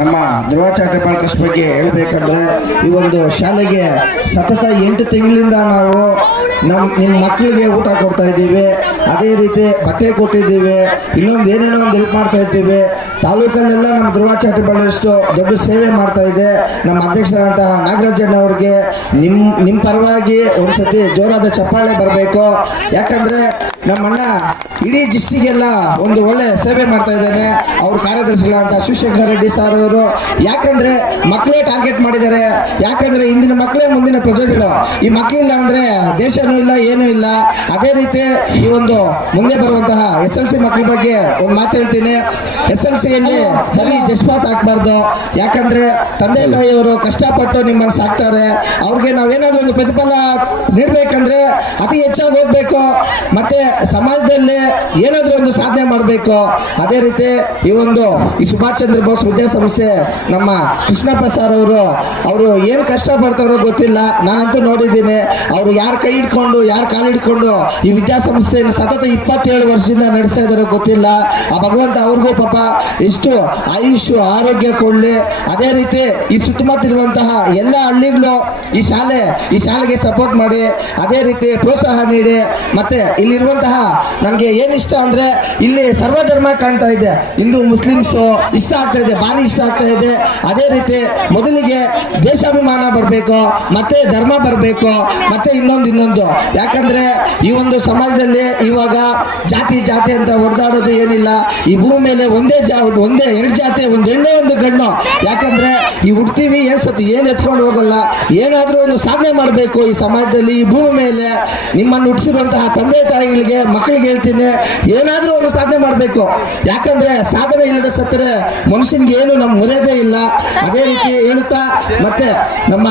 ನಮ್ಮ ಧ್ರುವಾಚಾರ್ಯ ಟ್ರಸ್ಟ್ ಬಗ್ಗೆ ಹೇಳಬೇಕಂದ್ರೆ, ಈ ಒಂದು ಶಾಲೆಗೆ ಸತತ ಎಂಟು ತಿಂಗಳಿಂದ ನಾವು ನಮ್ಮ ನಿಮ್ಮ ಮಕ್ಕಳಿಗೆ ಊಟ ಕೊಡ್ತಾ ಇದ್ದೀವಿ. ಅದೇ ರೀತಿ ಬಟ್ಟೆ ಕೊಟ್ಟಿದ್ದೀವಿ. ಇನ್ನೊಂದು ಏನೇನೋ ಒಂದು ಹೆಲ್ಪ್ ಮಾಡ್ತಾ ಇದ್ದೀವಿ. ತಾಲೂಕಲ್ಲೆಲ್ಲ ನಮ್ಮ ಧ್ರುವ ಚಾಟಪಾಲ್ ಟ್ರಸ್ಟ್ ದೊಡ್ಡ ಸೇವೆ ಮಾಡ್ತಾ ಇದೆ. ನಮ್ಮ ಅಧ್ಯಕ್ಷರಾದಂತಹ ನಾಗರಾಜಣ್ಣ ಅವ್ರಿಗೆ ನಿಮ್ಮ ನಿಮ್ ಪರವಾಗಿ ಒಂದ್ಸತಿ ಜೋರಾದ ಚಪ್ಪಾಳೆ ಬರಬೇಕು. ಯಾಕಂದ್ರೆ ನಮ್ಮಣ್ಣ ಇಡೀ ಡಿಸ್ಟಿಗೆಲ್ಲ ಒಂದು ಒಳ್ಳೆ ಸೇವೆ ಮಾಡ್ತಾ ಇದ್ದಾನೆ. ಅವ್ರ ಕಾರ್ಯದರ್ಶಿಗಳಂತ ಶಿವಶಂಕರ ರೆಡ್ಡಿ ಸರ್ ಅವರು. ಯಾಕಂದ್ರೆ ಮಕ್ಕಳೇ ಟಾರ್ಗೆಟ್ ಮಾಡಿದ್ದಾರೆ. ಯಾಕಂದ್ರೆ ಇಂದಿನ ಮಕ್ಕಳೇ ಮುಂದಿನ ಪ್ರಜೆಗಳು. ಈ ಮಕ್ಕಳಿಲ್ಲ ಅಂದ್ರೆ ದೇಶನೂ ಇಲ್ಲ, ಏನೂ ಇಲ್ಲ. ಅದೇ ರೀತಿ ಈ ಒಂದು ಮುಂದೆ ಬರುವಂತಹ ಎಸ್ ಎಲ್ ಸಿ ಮಕ್ಕಳ ಬಗ್ಗೆ ಒಂದು ಮಾತು ಹೇಳ್ತೀನಿ. ಎಸ್ ಎಲ್ ಸಿಯಲ್ಲಿ ಬರೀ ಜಸ್ಟ್ ಆಗ್ಬಾರ್ದು. ಯಾಕಂದ್ರೆ ತಂದೆ ತಾಯಿಯವರು ಕಷ್ಟಪಟ್ಟು ನಿಮ್ಮನ್ನು ಸಾಕ್ತಾರೆ. ಅವ್ರಿಗೆ ನಾವೇನಾದ್ರೂ ಒಂದು ಪ್ರತಿಫಲ ನೀಡಬೇಕಂದ್ರೆ ಅತಿ ಹೆಚ್ಚಾಗಿ ಓದಬೇಕು. ಮತ್ತೆ ಸಮಾಜದಲ್ಲಿ ಏನಾದರೂ ಒಂದು ಸಾಧನೆ ಮಾಡಬೇಕು. ಅದೇ ರೀತಿ ಈ ಒಂದು ಈ ಸುಭಾಷ್ ಚಂದ್ರ ಬೋಸ್ ವಿದ್ಯಾಸಂಸ್ಥೆ ನಮ್ಮ ಕೃಷ್ಣಪ್ಪ ಸರ್ ಅವರು ಅವರು ಏನು ಕಷ್ಟ ಪಡ್ತಾರೋ ಗೊತ್ತಿಲ್ಲ. ನಾನಂತೂ ನೋಡಿದ್ದೀನಿ. ಅವರು ಯಾರ ಕೈ ಹಿಡ್ಕೊಂಡು, ಯಾರ ಕಾಲು ಹಿಡ್ಕೊಂಡು ಈ ವಿದ್ಯಾಸಂಸ್ಥೆಯನ್ನು ಸತತ ಇಪ್ಪತ್ತೇಳು ವರ್ಷದಿಂದ ನಡೆಸ್ತಾ ಗೊತ್ತಿಲ್ಲ. ಆ ಭಗವಂತ ಅವ್ರಿಗೂ ಪಾಪ ಎಷ್ಟು ಆಯುಷ್, ಆರೋಗ್ಯ ಕೊಡಲಿ. ಅದೇ ರೀತಿ ಈ ಸುತ್ತಮುತ್ತ ಇರುವಂತಹ ಎಲ್ಲ ಹಳ್ಳಿಗಳು ಈ ಶಾಲೆ, ಈ ಶಾಲೆಗೆ ಸಪೋರ್ಟ್ ಮಾಡಿ, ಅದೇ ರೀತಿ ಪ್ರೋತ್ಸಾಹ ನೀಡಿ. ಮತ್ತೆ ಇಲ್ಲಿರುವಂತಹ ನನಗೆ ಏನು ಇಷ್ಟ ಅಂದ್ರೆ ಇಲ್ಲಿ ಸರ್ವಧರ್ಮ ಕಾಣ್ತಾ ಇದೆ. ಹಿಂದೂ, ಮುಸ್ಲಿಮ್ಸು ಇಷ್ಟ ಆಗ್ತಾ ಇದೆ, ಭಾರಿ ಇಷ್ಟ ಆಗ್ತಾ ಇದೆ. ಅದೇ ರೀತಿ ಮೊದಲಿಗೆ ದೇಶಾಭಿಮಾನ ಬರಬೇಕು, ಮತ್ತೆ ಧರ್ಮ ಬರಬೇಕು, ಮತ್ತೆ ಇನ್ನೊಂದು ಇನ್ನೊಂದು. ಯಾಕಂದ್ರೆ ಈ ಒಂದು ಸಮಾಜದಲ್ಲಿ ಇವಾಗ ಜಾತಿ ಜಾತಿ ಅಂತ ಹೊಡೆದಾಡೋದು ಏನಿಲ್ಲ. ಈ ಭೂಮಿ ಮೇಲೆ ಒಂದೇ ಜಾ ಒಂದೇ, ಎರಡು ಜಾತಿ, ಒಂದು ಹೆಣ್ಣು, ಒಂದು ಗಂಡು. ಯಾಕಂದ್ರೆ ಈ ಹುಡ್ತೀವಿ ಸತ್ತು ಏನ್ ಎತ್ಕೊಂಡು ಹೋಗಲ್ಲ, ಏನಾದರೂ ಒಂದು ಸಾಧನೆ ಮಾಡಬೇಕು ಈ ಸಮಾಜದಲ್ಲಿ, ಈ ಭೂಮಿ ಮೇಲೆ. ನಿಮ್ಮನ್ನು ಹುಟ್ಟಿಸಿರುವಂತಹ ತಂದೆ ತಾಯಿಗಳಿಗೆ, ಮಕ್ಕಳಿಗೆ ಹೇಳ್ತೀನಿ, ಏನಾದರೂ ಒಂದು ಸಾಧನೆ ಮಾಡಬೇಕು. ಯಾಕಂದ್ರೆ ಸಾಧನೆ ಇಲ್ಲದ ಸತ್ತರೆ ಮನುಷ್ಯನಿಗೆ ಏನು ನಮ್ಮ ಮರ್ಯಾದೆ ಇಲ್ಲ. ಅದೇ ರೀತಿ ಹೇಳುತ್ತಾ, ಮತ್ತೆ ನಮ್ಮ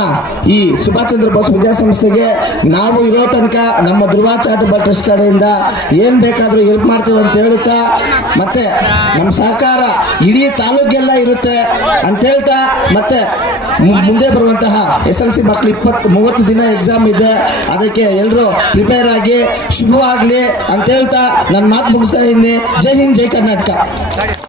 ಈ ಸುಭಾಷ್ ಚಂದ್ರ ಬೋಸ್ ವಿದ್ಯಾಸಂಸ್ಥೆಗೆ ನಾವು ಇರೋ ತನಕ ನಮ್ಮ ಧ್ರುವ ಚಾರಿಟಬಲ್ ಟ್ರಸ್ಟ್ ಕಡೆಯಿಂದ ಏನು ಬೇಕಾದರೂ ಹೆಲ್ಪ್ ಮಾಡ್ತೀವಿ ಅಂತ ಹೇಳುತ್ತಾ, ಮತ್ತೆ ನಮ್ಮ ಸಹಕಾರ ಇಡೀ ತಾಲೂಕೆಲ್ಲ ಇರುತ್ತೆ ಅಂತ ಹೇಳ್ತಾ, ಮತ್ತೆ ಮುಂದೆ ಬರುವಂತಹ ಎಸ್ ಎಲ್ ಸಿ ಮಕ್ಕಳು ಇಪ್ಪತ್ತು ಮೂವತ್ತು ದಿನ ಎಕ್ಸಾಮ್ ಇದೆ, ಅದಕ್ಕೆ ಎಲ್ಲರೂ ಪ್ರಿಪೇರ್ ಆಗಿ, ಶುಭವಾಗಲಿ ಅಂತ ಹೇಳ್ತಾ ನನ್ನ ಮಾತು ಮುಗಿಸ್ತಾ ಇದ್ದೀನಿ. ಜೈ ಹಿಂದ್, ಜೈ ಕರ್ನಾಟಕ.